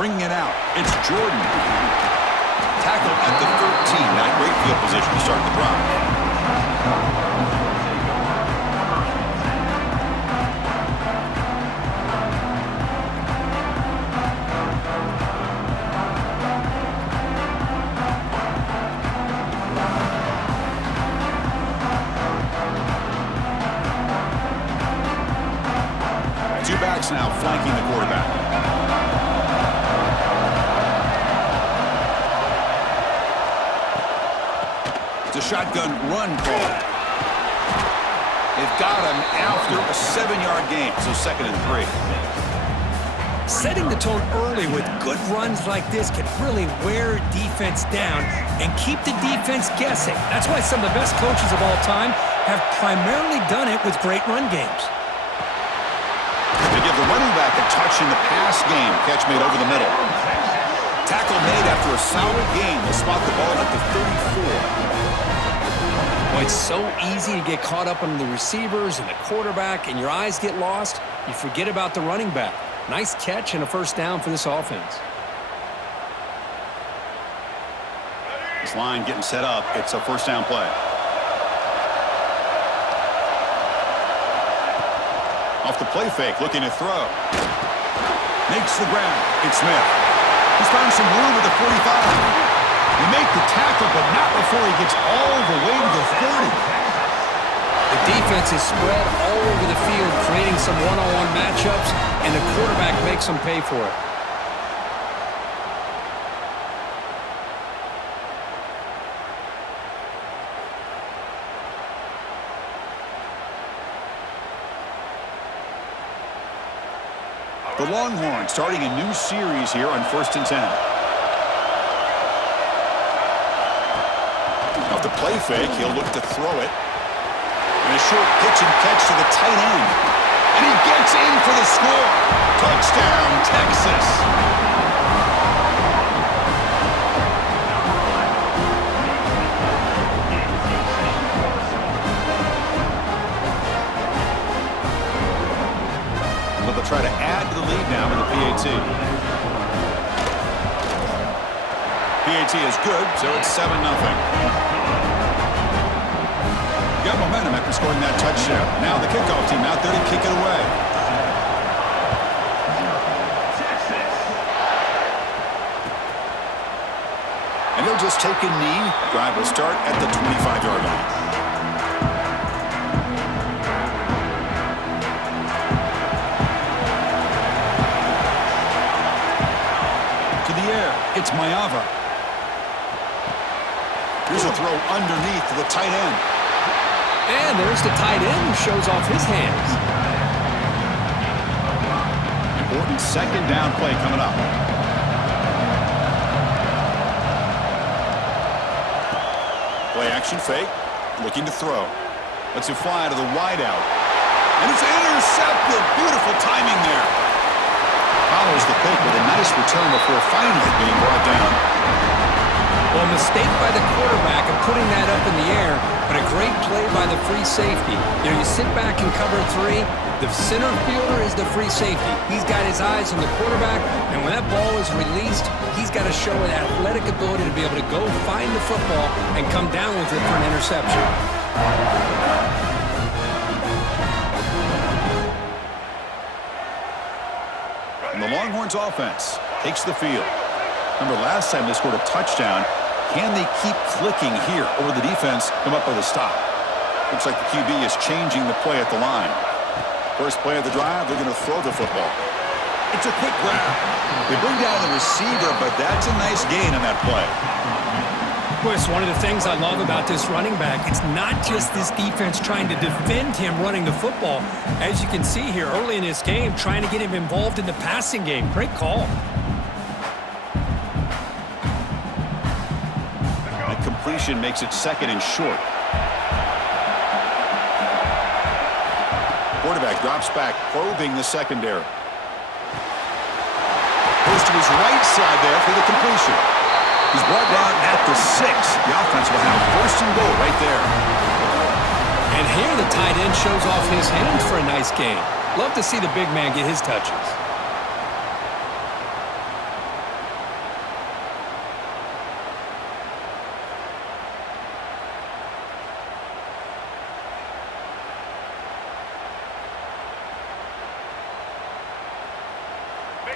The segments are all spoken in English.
Bringing it out, it's Jordan. Tackle at the 13. Not a great field position to start the drive. Two backs now flanking the quarterback. It's a shotgun run call. They've got him after a 7-yard gain, so 2nd and 3. Setting the tone early with good runs like this can really wear defense down and keep the defense guessing. That's why some of the best coaches of all time have primarily done it with great run games. They give the running back a touch in the pass game. Catch made over the middle. Tackle made after a solid gain. They'll spot the ball at the 34. Well, it's so easy to get caught up on the receivers and the quarterback, and your eyes get lost. You forget about the running back. Nice catch and a first down for this offense. This line getting set up. It's a first down play. Off the play fake, looking to throw. Makes the grab. It's Smith. He's found some room at the 45. They make the tackle, but not before he gets all the way to the 30. The defense is spread all over the field, creating some one-on-one matchups, and the quarterback makes them pay for it. The Longhorns starting a new series here on 1st and 10. Off the play fake, he'll look to throw it. And a short pitch and catch to the tight end. And he gets in for the score. Touchdown, Texas. So they'll try to add to the lead now with the PAT. PAT is good, so it's 7-0. Got momentum after scoring that touchdown. Now the kickoff team out there to kick it away. And they'll just take a knee. Drive will start at the 25-yard line. To the air, it's Mayava. Here's a throw underneath to the tight end. And there's the tight end who shows off his hands. Important 2nd down play coming up. Play action fake. Looking to throw. Lets it fly to the wideout. And it's intercepted. Beautiful timing there. Follows the pick with a nice return before finally being brought down. Well, a mistake by the quarterback of putting that up in the air, but a great play by the free safety. You know, you sit back and cover 3. The center fielder is the free safety. He's got his eyes on the quarterback, and when that ball is released, he's got to show an athletic ability to be able to go find the football and come down with it for an interception. And the Longhorns offense takes the field. Remember last time they scored a touchdown. Can they keep clicking here, or will the defense come up with a stop? Looks like the QB is changing the play at the line. First play of the drive, they're going to throw the football. It's a quick grab. They bring down the receiver, but that's a nice gain on that play. Well, it's one of the things I love about this running back. It's not just this defense trying to defend him running the football. As you can see here early in this game, trying to get him involved in the passing game. Great call. Completion makes it 2nd and short. Quarterback drops back, probing the secondary. Goes to his right side there for the completion. He's brought down at the 6. The offense will have 1st and goal right there. And here the tight end shows off his hands for a nice game. Love to see the big man get his touches.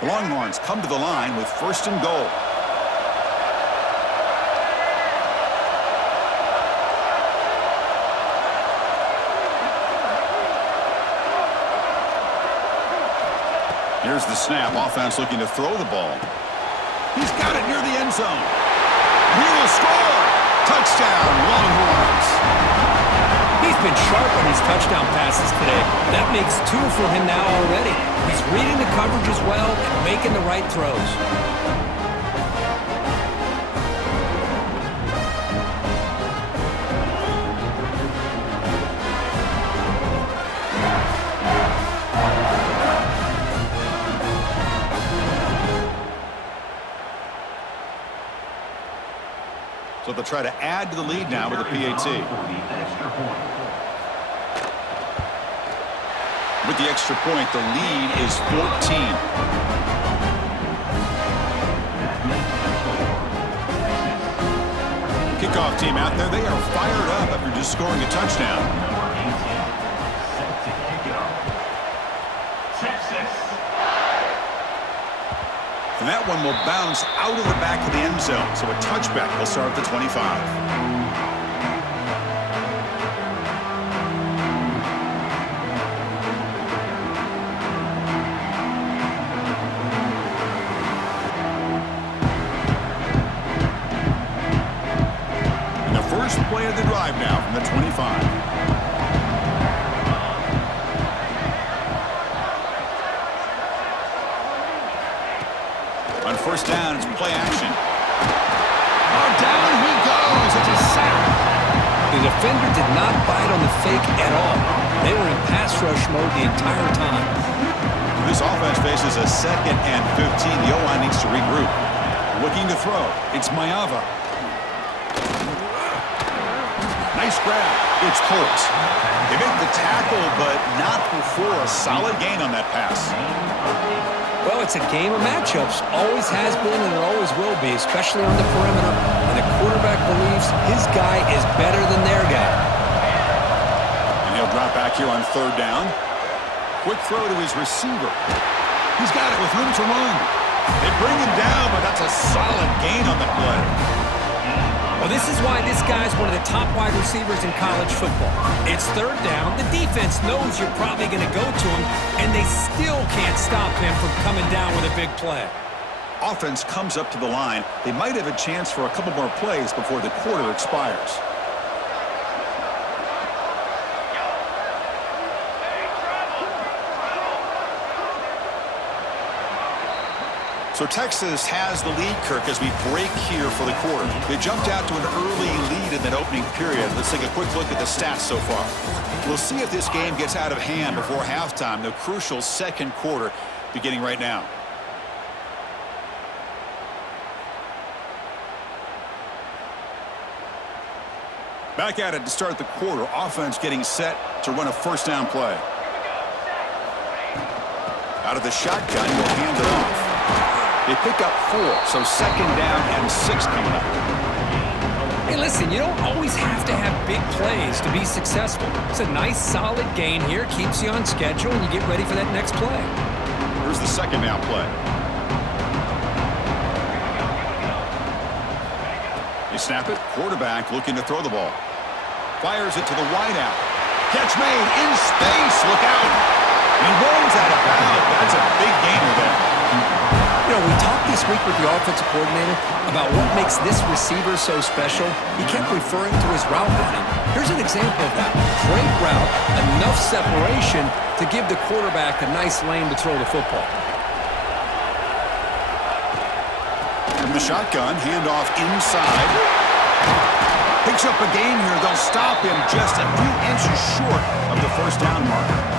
The Longhorns come to the line with 1st and goal. Here's the snap. Offense looking to throw the ball. He's got it near the end zone. He will score. Touchdown, Longhorns. He's been sharp on his touchdown passes today. That makes 2 for him now already. He's reading the coverage as well and making the right throws. So they'll try to add to the lead now with a PAT. With the extra point, the lead is 14. Kickoff team out there. They are fired up after just scoring a touchdown. And that one will bounce out of the back of the end zone. So a touchback will start at the 25. And the first play of the drive now from the 25. On 1st down, it's play action. Oh, down he goes. It's a sack. The defender did not bite on the fake at all. They were in pass rush mode the entire time. This offense faces a 2nd and 15. The O-line needs to regroup. Looking to throw. It's Mayava. Nice grab. It's Holt. They make the tackle, but not before a solid gain on that pass. Well, it's a game of matchups. Always has been and it always will be, especially on the perimeter. And the quarterback believes his guy is better than their guy. And he'll drop back here on 3rd down. Quick throw to his receiver. He's got it with room to run. They bring him down, but that's a solid gain on the play. Well, this is why this guy's one of the top wide receivers in college football. It's 3rd down. The defense knows you're probably going to go to him, and they still can't stop him from coming down with a big play. Offense comes up to the line. They might have a chance for a couple more plays before the quarter expires. So Texas has the lead, Kirk, as we break here for the quarter. They jumped out to an early lead in that opening period. Let's take a quick look at the stats so far. We'll see if this game gets out of hand before halftime, the crucial 2nd quarter beginning right now. Back at it to start the quarter. Offense getting set to run a 1st down play. Out of the shotgun, he'll hand it off. They pick up 4, so 2nd down and 6 coming up. Hey, listen, you don't always have to have big plays to be successful. It's a nice, solid gain here. Keeps you on schedule, and you get ready for that next play. Here's the 2nd down play. They snap it. Quarterback looking to throw the ball. Fires it to the wideout. Catch made in space. Look out. He runs out of bounds. That's a big gainer there. You know, we talked this week with the offensive coordinator about what makes this receiver so special. He kept referring to his route running. Here's an example of that. Great route, enough separation to give the quarterback a nice lane to throw the football. From the shotgun, handoff inside. Picks up a gain here. They'll stop him just a few inches short of the 1st down marker.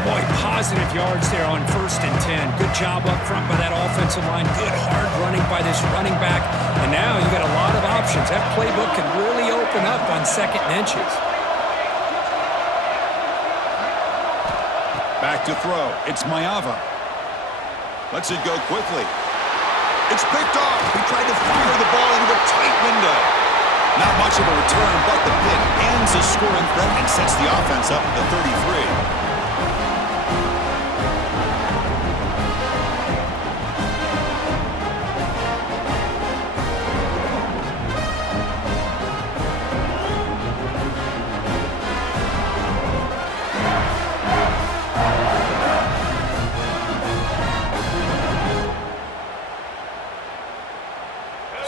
Boy, positive yards there on 1st and 10. Good job up front by that offensive line. Good hard running by this running back. And now you got a lot of options. That playbook can really open up on 2nd and inches. Back to throw. It's Mayava. Lets it go quickly. It's picked off. He tried to fire the ball into a tight window. Not much of a return, but the pick ends a scoring threat and sets the offense up at the 33.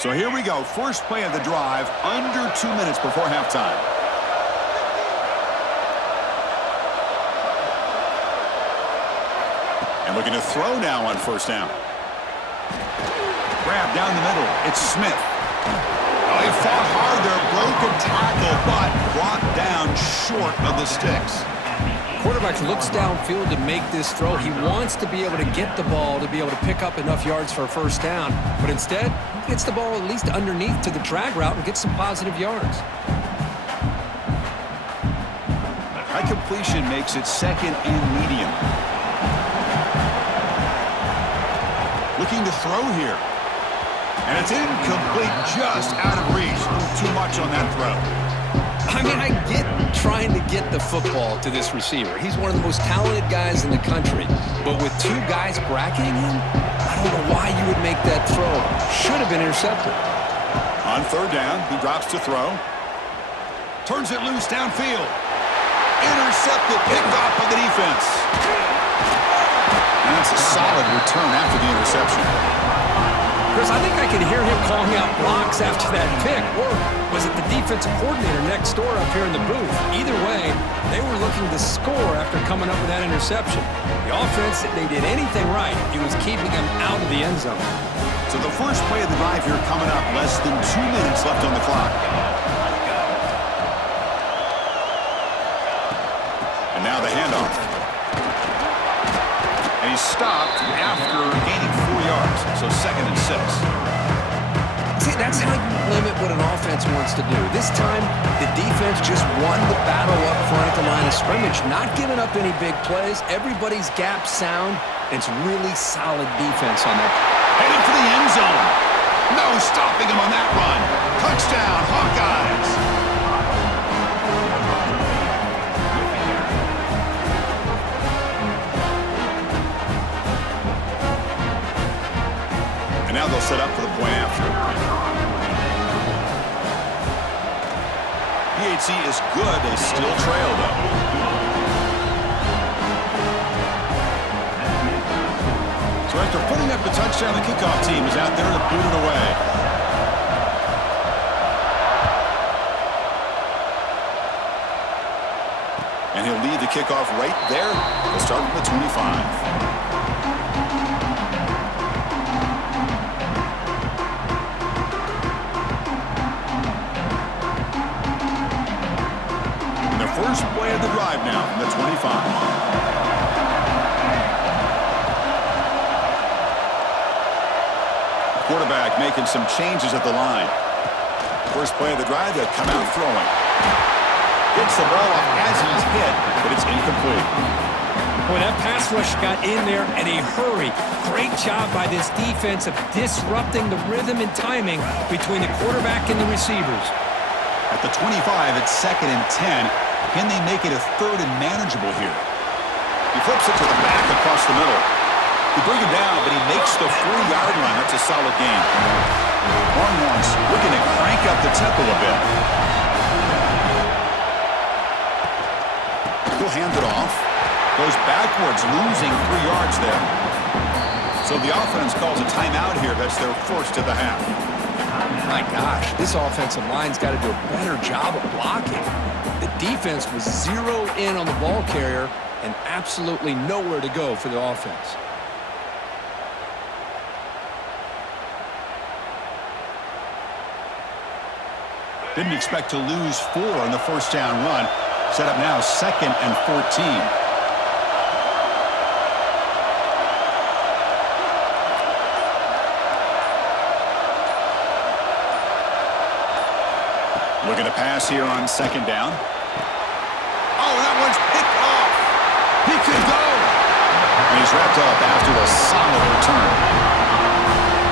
So here we go. First play of the drive, under 2 minutes before halftime. And looking to throw now on first down. Grab down the middle. It's Smith. Oh, he fought hard there. Broken tackle, but brought down short of the sticks. Quarterback looks downfield to make this throw. He wants to be able to get the ball to be able to pick up enough yards for a first down. But instead, he gets the ball at least underneath to the drag route and gets some positive yards. High completion makes it second and medium. Looking to throw here. And it's incomplete, just out of reach. Too much on that throw. I mean, I get trying to get the football to this receiver. He's one of the most talented guys in the country. But with two guys bracketing him, I don't know why you would make that throw. Should have been intercepted. On third down, he drops to throw. Turns it loose downfield. Intercepted, picked off by the defense. And that's a solid return after the interception. Chris, I think I can hear him calling out blocks after that pick. Or was it the defensive coordinator next door up here in the booth? Either way, they were looking to score after coming up with that interception. The offense, if they did anything right, it was keeping them out of the end zone. So the first play of the drive here coming up, less than 2 minutes left on the clock. And now the handoff. And he's stopped after gaining 4 yards, so 2nd and 6. See, that's how you limit what an offense wants to do. This time, the defense just won the battle up front at the line of scrimmage, not giving up any big plays. Everybody's gap sound. It's really solid defense on that. Headed for the end zone. No stopping him on that run. Touchdown, Hawkeyes. And now they'll set up for the point after. PHC is good. They still trail, though. So after putting up the touchdown, the kickoff team is out there to boot it away. And he'll lead the kickoff right there. We'll start from the 25. First play of the drive now from the 25. Quarterback making some changes at the line. First play of the drive, they come out throwing. Gets the ball off as he's hit, but it's incomplete. Boy, that pass rush got in there in a hurry. Great job by this defense of disrupting the rhythm and timing between the quarterback and the receivers. At the 25, it's 2nd and 10. Can they make it a 3rd and manageable here? He flips it to the back across the middle. They bring him down, but he makes the 40-yard line. That's a solid gain. Longhorns looking to crank up the tempo a bit. He'll hand it off. Goes backwards, losing 3 yards there. So the offense calls a timeout here. That's their first of the half. My gosh, this offensive line's got to do a better job of blocking. The defense was zeroed in on the ball carrier and absolutely nowhere to go for the offense. Didn't expect to lose 4 on the first down run. Set up now 2nd and 14. Looking to pass here on 2nd down. Oh, that one's picked off. He could go. And he's wrapped up after a solid return.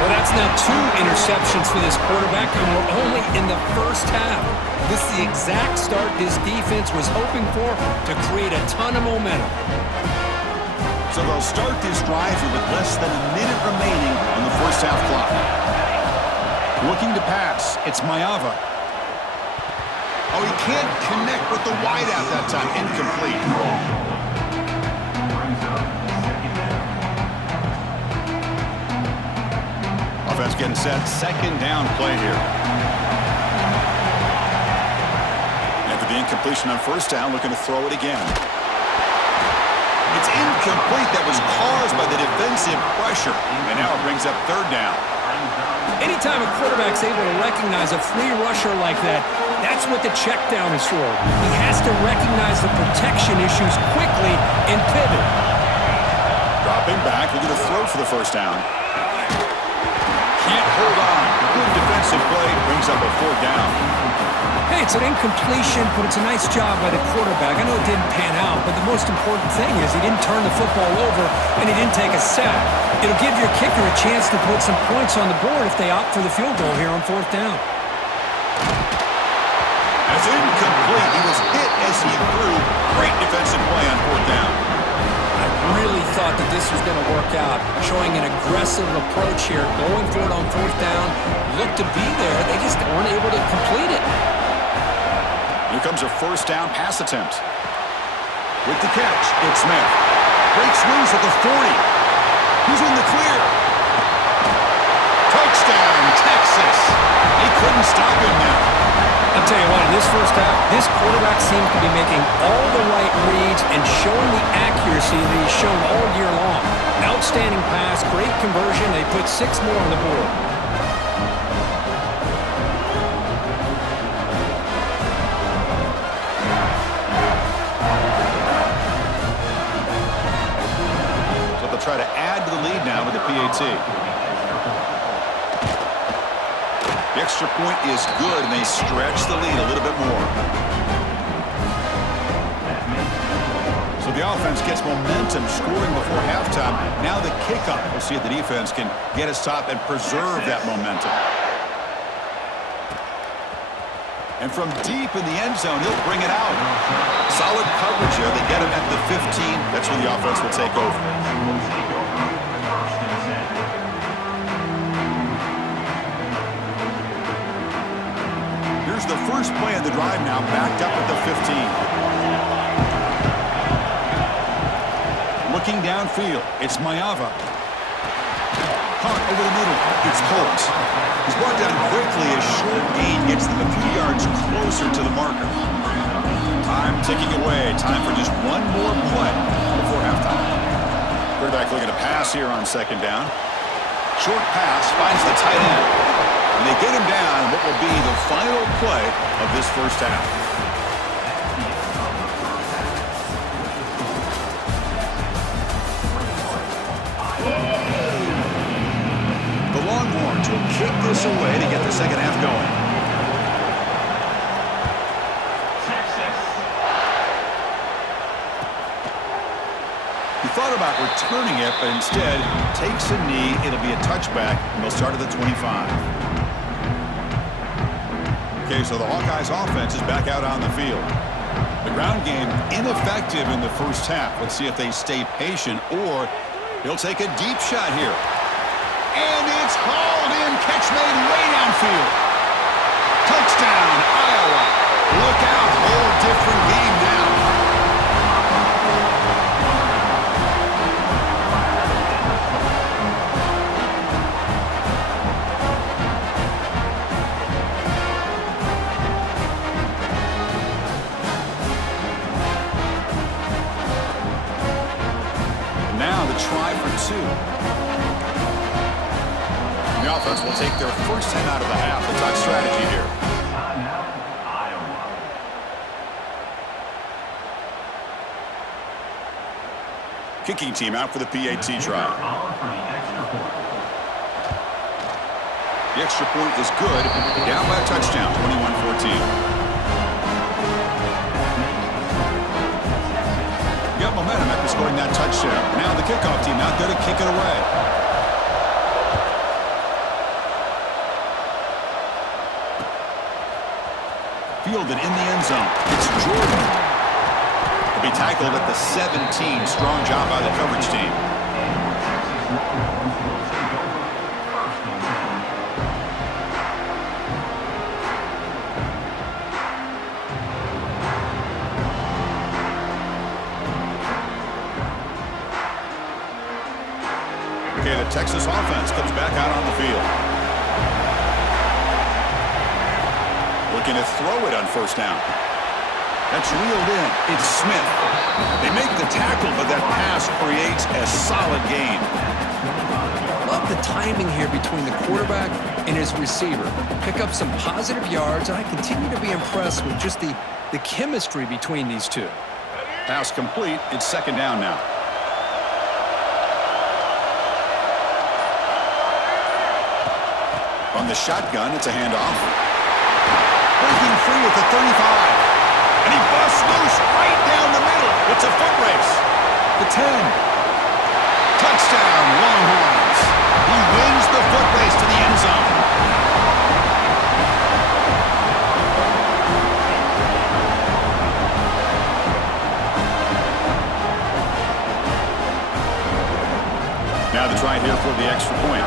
Well, that's now 2 interceptions for this quarterback, and we're only in the first half. This is the exact start this defense was hoping for to create a ton of momentum. So they'll start this drive here with less than a minute remaining on the first half clock. Looking to pass. It's Mayava. Oh, he can't connect with the wideout that time. Incomplete. offense getting set. Second down play here. After the incompletion on first down, looking to throw it again. It's incomplete. That was caused by the defensive pressure. And now it brings up third down. Anytime a quarterback's able to recognize a free rusher like that, that's what the check down is for. He has to recognize the protection issues quickly and pivot. Dropping back, looking to throw for the first down. Can't hold on. Good defensive play. Brings up a fourth down. Hey, it's an incompletion, but it's a nice job by the quarterback. I know it didn't pan out, but the most important thing is he didn't turn the football over and he didn't take a sack. It'll give your kicker a chance to put some points on the board if they opt for the field goal here on fourth down. That's incomplete. He was hit as he threw. Great defensive play on fourth down. I really thought that this was going to work out, showing an aggressive approach here, going for it on fourth down. Looked to be there. They just weren't able to complete it. Here comes a first down pass attempt. With the catch, it's Smith. Breaks loose at the 40. He's in the clear. Touchdown, Texas. They couldn't stop him now. I'll tell you what, in this first half, this quarterback seems to be making all the right reads and showing the accuracy that he's shown all year long. Outstanding pass, great conversion. They put 6 more on the board. Try to add to the lead now with the PAT. The extra point is good, and they stretch the lead a little bit more. So the offense gets momentum, scoring before halftime. Now the kickoff. We'll see if the defense can get a stop and preserve that momentum. And from deep in the end zone, he'll bring it out. Solid coverage here. They get him at the 15. That's when the offense will take over. Here's the first play of the drive now, backed up at the 15. Looking downfield, it's Mayava. Caught over the middle, it's Holt. He's brought down quickly as short gain gets them a few yards closer to the marker. Time ticking away. Time for just one more play before halftime. Quarterback looking to pass here on second down. Short pass finds the tight end. And they get him down in what will be the final play of this first half. The Longhorns will kick this away to get the second half going. He thought about returning it, but instead takes a knee. It'll be a touchback, and they'll start at the 25. Okay, so the Hawkeyes offense is back out on the field. The ground game ineffective in the first half. Let's see if they stay patient, or he'll take a deep shot here. And it's hauled in. Catch made way downfield. Touchdown, Iowa. Look out. Whole different game now. And now the try for 2. The offense will take their first 10 out of the half. The top strategy here. Kicking team out for the PAT try. The extra point is good. Down by a touchdown, 21-14. Got momentum after scoring that touchdown. Now the kickoff team out there to kick it away. Fielded in the end zone. It's Jordan. He'll be tackled at the 17. Strong job by the coverage team. Okay, the Texas offense comes back out on the field. Looking to throw it on first down. That's reeled in. It's Smith. They make the tackle, but that pass creates a solid gain. Love the timing here between the quarterback and his receiver. Pick up some positive yards, and I continue to be impressed with just the chemistry between these two. Pass complete. It's second down now. On the shotgun, it's a handoff. Breaking free at the 35. And he busts loose right down the middle. It's a foot race. The 10. Touchdown, Longhorns. He wins the foot race to the end zone. Now the try here for the extra point.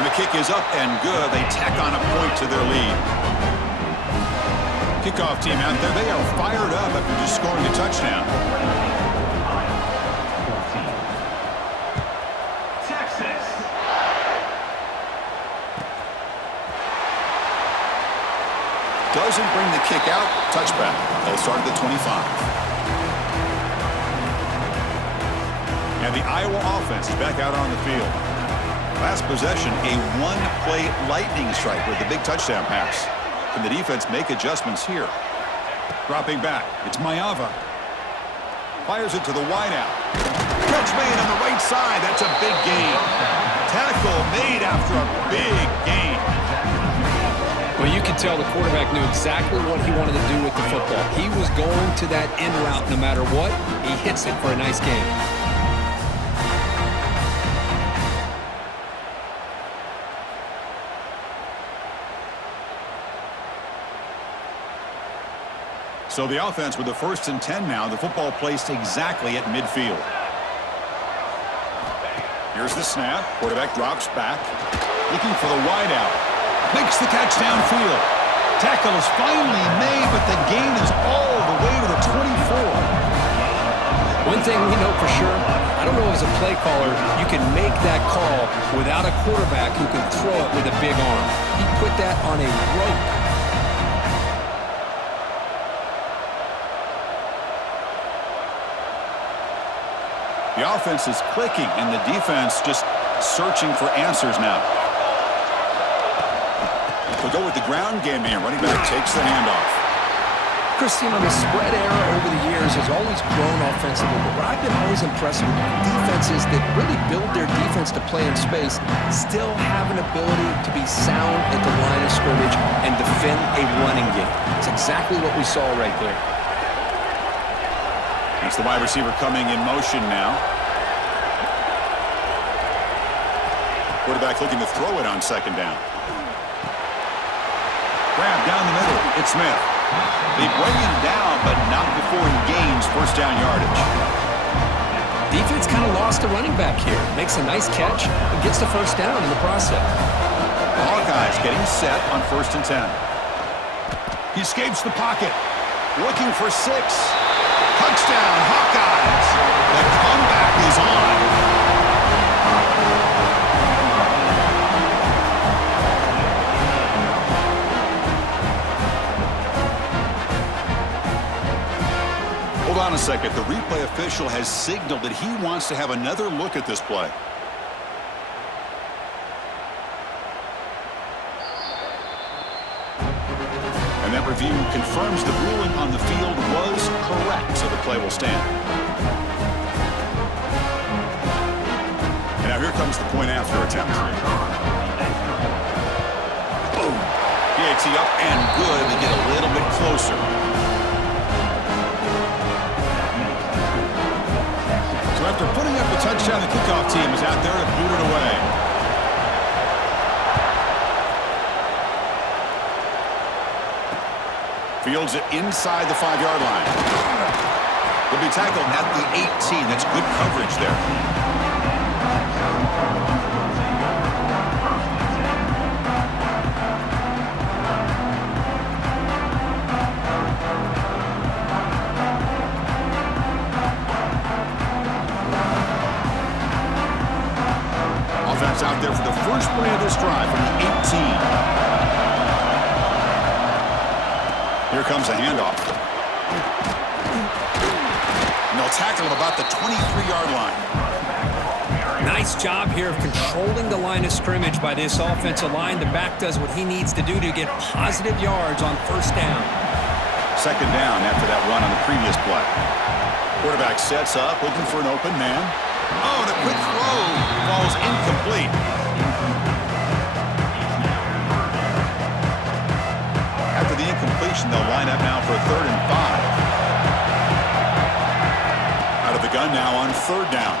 And the kick is up and good. They tack on a point to their lead. Kickoff team out there, they are fired up after just scoring a touchdown. Texas. Doesn't bring the kick out. Touchback. They'll start at the 25. And the Iowa offense is back out on the field. Last possession, a one-play lightning strike with the big touchdown pass. Can the defense make adjustments here? Dropping back, it's Mayava. Fires it to the wideout. Catch made on the right side, that's a big gain. Tackle made after a big gain. Well, you can tell the quarterback knew exactly what he wanted to do with the football. He was going to that in route no matter what. He hits it for a nice gain. So the offense with the 1st and 10 now. The football placed exactly at midfield. Here's the snap. Quarterback drops back. Looking for the wideout. Makes the catch downfield. Tackle is finally made, but the gain is all the way to the 24. One thing we know for sure, I don't know as a play caller, you can make that call without a quarterback who can throw it with a big arm. He put that on a rope. The offense is clicking, and the defense just searching for answers now. They'll go with the ground game here. Running back takes the handoff. Christine, on the spread era over the years has always grown offensively, but what I've been always impressed with defenses that really build their defense to play in space still have an ability to be sound at the line of scrimmage and defend a running game. It's exactly what we saw right there. It's the wide receiver coming in motion now. Quarterback looking to throw it on second down. Grab down the middle. It's Smith. They bring him down, but not before he gains first down yardage. Defense kind of lost a running back here. Makes a nice catch and gets the first down in the process. The Hawkeyes getting set on 1st and 10. He escapes the pocket. Looking for 6. Touchdown, Hawkeyes. The comeback is on. Hold on a second. The replay official has signaled that he wants to have another look at this play. And that review confirms the ruling on the field was correct, so the play will stand. And now here comes the point after attempt. Boom. PAT up and good to get a little bit closer. So after putting up the touchdown, the kickoff team is out there to boot it away. Fields it inside the 5-yard line. He'll be tackled at the 18. That's good coverage there. offense out there for the first play of this drive from the 18. Here comes a handoff. And they'll tackle him about the 23-yard line. Nice job here of controlling the line of scrimmage by this offensive line. The back does what he needs to do to get positive yards on first down. Second down after that run on the previous play. Quarterback sets up, looking for an open man. Oh, and a quick throw falls incomplete. After the incompletion, they'll line up now for a 3rd and 5. Out of the gun now on 3rd down.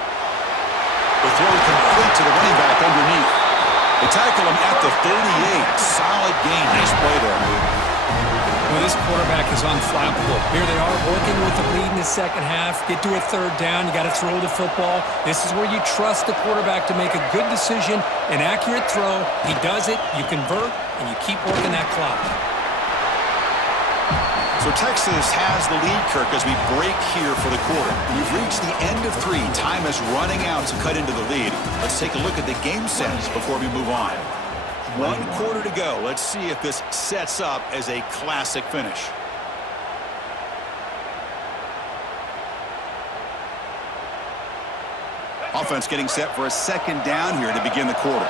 The throw complete to the running back underneath. They tackle him at the 38. Solid gain. Nice play there. Well, this quarterback is unflappable. Here they are working with the lead in the second half. Get to a 3rd down. You got to throw the football. This is where you trust the quarterback to make a good decision, an accurate throw. He does it, you convert, and you keep working that clock. So Texas has the lead, Kirk, as we break here for the quarter. We've reached the end of 3. Time is running out to cut into the lead. Let's take a look at the game sets before we move on. 1 quarter to go. Let's see if this sets up as a classic finish. Offense getting set for a 2nd down here to begin the quarter.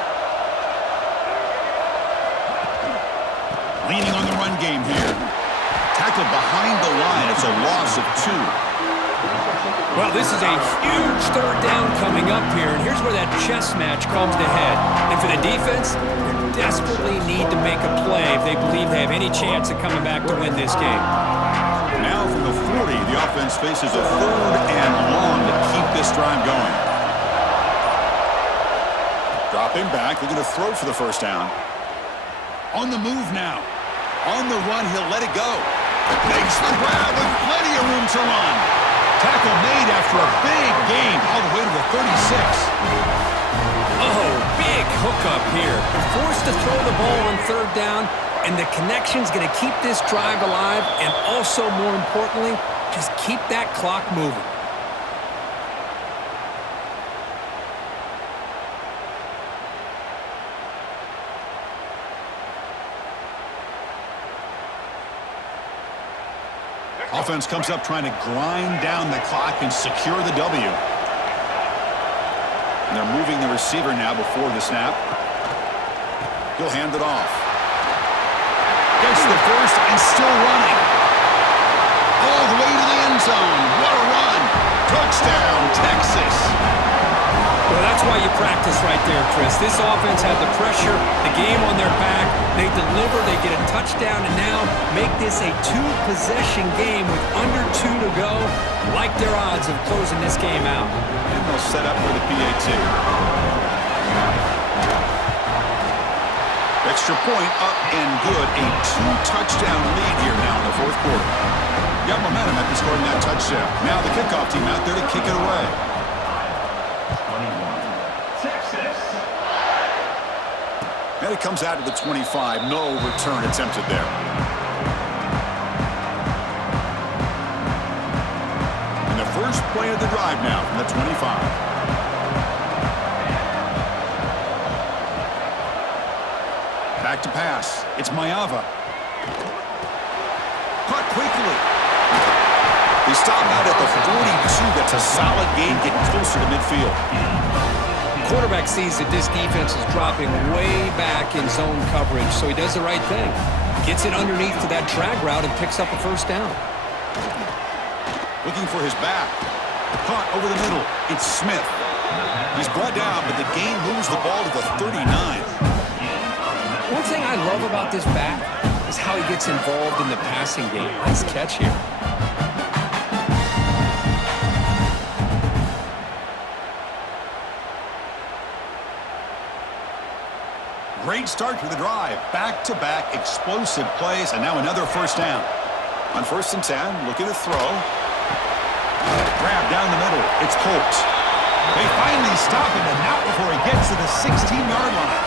Leaning on the run game here. Tackled behind the line. It's a loss of 2. Well, this is a huge 3rd down coming up here, and here's where that chess match comes to head. And for the defense, they desperately need to make a play if they believe they have any chance of coming back to win this game. Now from the 40, the offense faces a 3rd and long to keep this drive going. Dropping back, looking to throw for the 1st down. On the move now. On the run, he'll let it go. Makes the grab with plenty of room to run. Tackle made after a big gain all the way to the 36. Oh, big hookup here. They're forced to throw the ball on 3rd down, and the connection's going to keep this drive alive, and also, more importantly, just keep that clock moving. Offense comes up trying to grind down the clock and secure the W. And they're moving the receiver now before the snap. He'll hand it off. Gets the first and still running. All the way to the end zone. What a run. Touchdown, Texas. Well, that's why you practice right there, Chris. This offense had the pressure, the game on their back. They deliver, they get a touchdown, and now make this a 2-possession game with under 2 to go. Like their odds of closing this game out. And they'll set up for the PAT. Extra point up and good. A 2-touchdown lead here now in the 4th quarter. Got momentum after scoring that touchdown. Now the kickoff team out there to kick it away. And it comes out to the 25. No return attempted there. And the first play of the drive now from the 25. Back to pass. It's Mayava. Caught quickly. They stop out at the 42. That's a solid gain, getting closer to midfield. Quarterback sees that this defense is dropping way back in zone coverage, so he does the right thing. Gets it underneath to that drag route and picks up a 1st down. Looking for his back. Caught over the middle. It's Smith. He's brought down, but the gain moves the ball to the 39. One thing I love about this back is how he gets involved in the passing game. Nice catch here. Great start to the drive. Back-to-back explosive plays, and now another 1st down. On 1st and 10, looking to throw. Grab down the middle. It's Holt. They finally stop him, and not before he gets to the 16-yard line.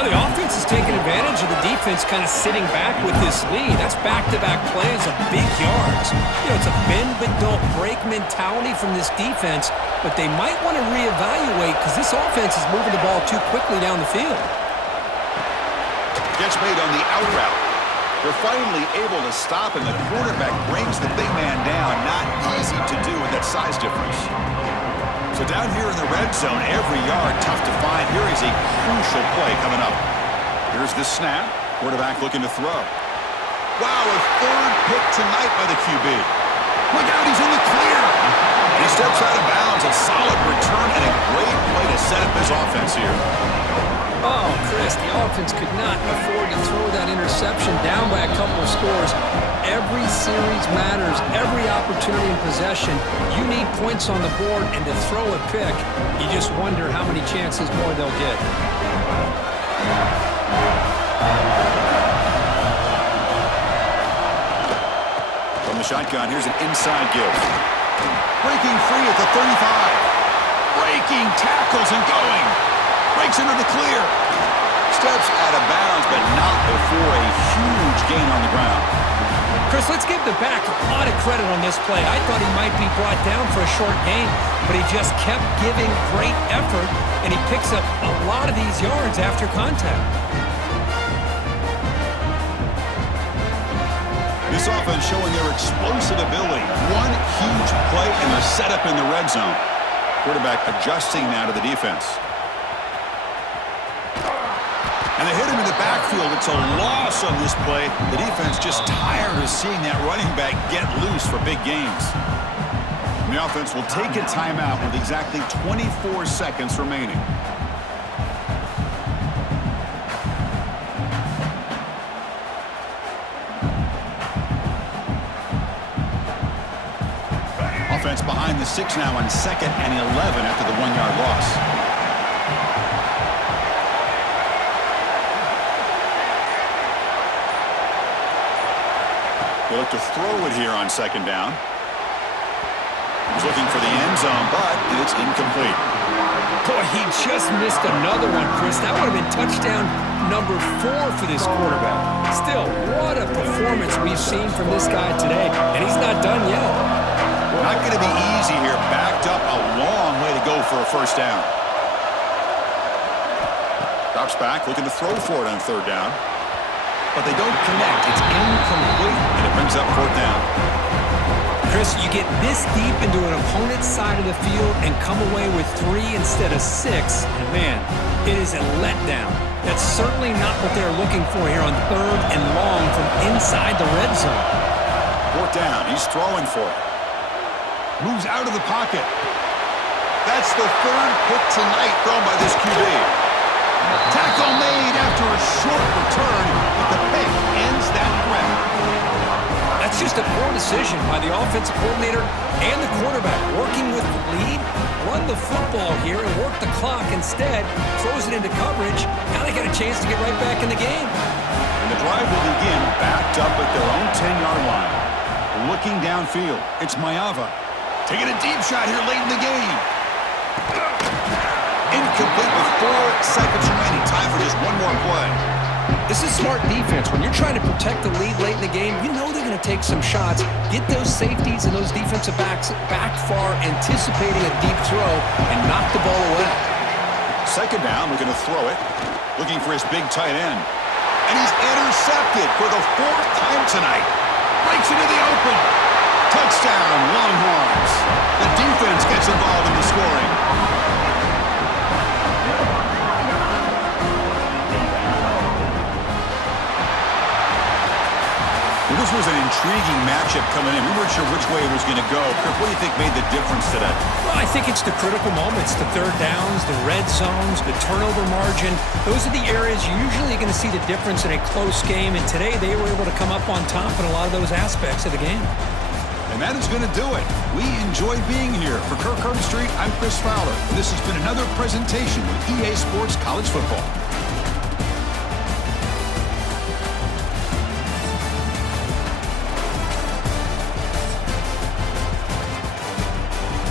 Now the offense is taking advantage of the defense kind of sitting back with this lead. That's back-to-back plays of big yards. It's a bend but don't break mentality from this defense, but they might want to reevaluate because this offense is moving the ball too quickly down the field. Gets made on the out route. They're finally able to stop, and the quarterback brings the big man down. Not easy to do with that size difference. So down here in the red zone, every yard tough to find. Here is a crucial play coming up. Here's the snap. Quarterback looking to throw. Wow, a third pick tonight by the QB. Look out, he's in the clear. And he steps out of bounds. A solid return and a great play to set up his offense here. Oh, Chris, the offense could not afford to throw that interception down by a couple of scores. Every series matters. Every opportunity in possession. You need points on the board, and to throw a pick, you just wonder how many chances more they'll get. From the shotgun, here's an inside give. Breaking free at the 35. Breaking tackles and going. Breaks into the clear. Steps out of bounds, but not before a huge gain on the ground. Chris, let's give the back a lot of credit on this play. I thought he might be brought down for a short gain, but he just kept giving great effort, and he picks up a lot of these yards after contact. This offense showing their explosive ability. One huge play, and they're set up in the red zone. Quarterback adjusting now to the defense. And they hit him in the backfield. It's a loss on this play. The defense just tired of seeing that running back get loose for big gains. And the offense will take a timeout with exactly 24 seconds remaining. Offense behind the 6 now on 2nd and 11 after the 1-yard loss. They look to throw it here on 2nd down. He's looking for the end zone, but it's incomplete. Boy, he just missed another one, Chris. That would have been touchdown number 4 for this quarterback. Still, what a performance we've seen from this guy today, and he's not done yet. Not going to be easy here. Backed up a long way to go for a first down. Drops back, looking to throw for it on 3rd down. But they don't connect. It's incomplete, and it brings up 4th down. Chris, you get this deep into an opponent's side of the field and come away with 3 instead of 6, and man, it is a letdown. That's certainly not what they're looking for here on 3rd and long from inside the red zone. 4th down. He's throwing for it. Moves out of the pocket. That's the 3rd pick tonight thrown by this QB. Tackle made after a short return, but the pick ends that grab. That's just a poor decision by the offensive coordinator and the quarterback. Working with the lead, run the football here and work the clock. Instead, throws it into coverage. Now they got a chance to get right back in the game. And the drive will begin backed up at their own 10-yard line. Looking downfield, it's Mayava. Taking a deep shot here late in the game. Incomplete with 4 seconds remaining. Time for just one more play. This is smart defense. When you're trying to protect the lead late in the game, you know they're going to take some shots. Get those safeties and those defensive backs back far, anticipating a deep throw, and knock the ball away. 2nd down, looking to throw it. Looking for his big tight end. And he's intercepted for the 4th time tonight. Breaks into the open. Touchdown, Longhorns. The defense gets involved in the scoring. Well, this was an intriguing matchup coming in. We weren't sure which way it was going to go. Kirk, what do you think made the difference today? Well, I think it's the critical moments, the 3rd downs, the red zones, the turnover margin. Those are the areas you're usually going to see the difference in a close game, and today they were able to come up on top in a lot of those aspects of the game. And that is going to do it. We enjoy being here. For Kirk Herbstreit, I'm Chris Fowler. And this has been another presentation with EA Sports College Football.